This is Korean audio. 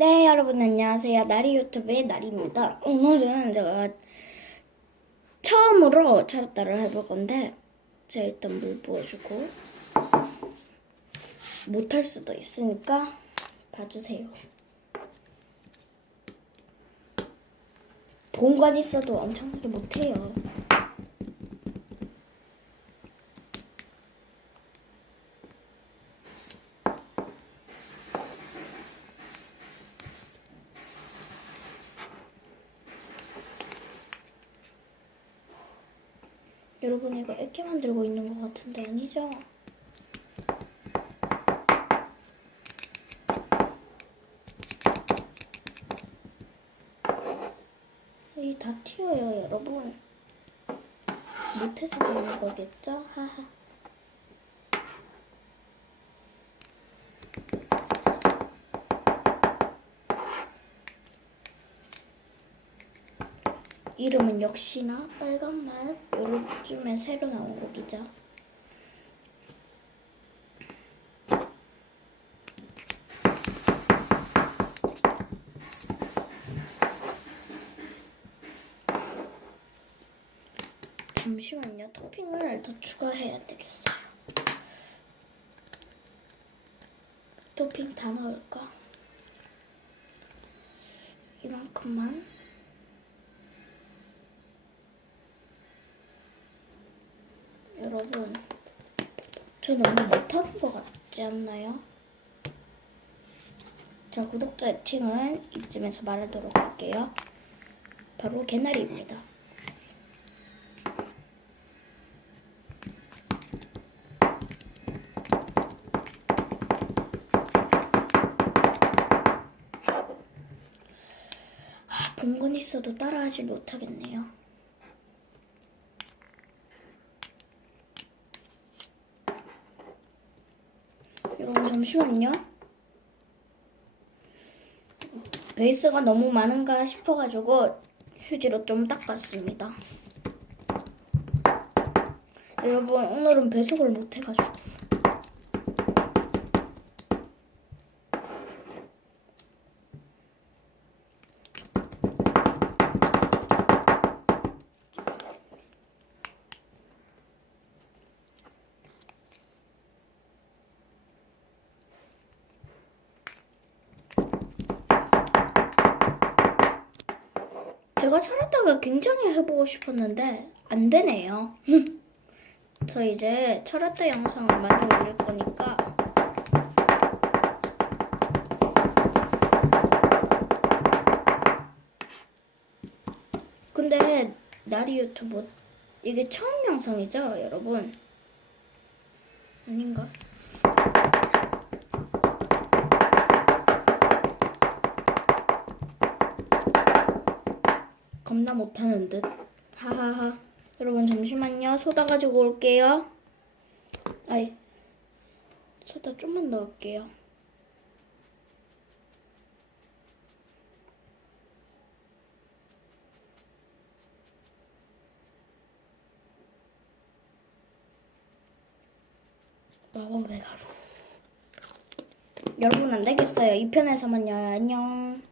네, 여러분 안녕하세요. 나리 유튜브의 나리입니다. 오늘은 제가 처음으로 차렸다를 해볼 건데 제가 일단 물 부어주고 못할 수도 있으니까 봐주세요. 본관 있어도 엄청나게 못해요. 여러분 이거 액기 만들고 있는 것 같은데 아니죠? 이 다 튀어요 여러분 못해서 그런 거겠죠? 하하 이름은 역시나 빨간 맛 요즘에 새로 나온 곡이죠. 잠시만요. 토핑을 더 추가해야 되겠어요. 토핑 다 넣을까? 이만큼만. 여러분, 저 너무 못하는 것 같지 않나요? 자, 구독자 애팅은 이쯤에서 말하도록 할게요. 바로 개나리입니다. 아, 본건 있어도 따라하지 못하겠네요. 여러분 잠시만요. 베이스가 너무 많은가 싶어가지고 휴지로 좀 닦았습니다. 여러분 오늘은 배속을 못해가지고 제가 철학다가 굉장히 해보고 싶었는데 안 되네요. 저 이제 철학다 영상을 만들어 올릴 거니까 근데 나리 유튜브 이게 처음 영상이죠, 여러분? 아닌가? 겁나 못하는 듯. 하하하. 여러분 잠시만요. 소다 가지고 올게요. 아이. 소다 좀만 넣을게요. 마법의 가루. 여러분 안 되겠어요. 이 편에서만요. 안녕.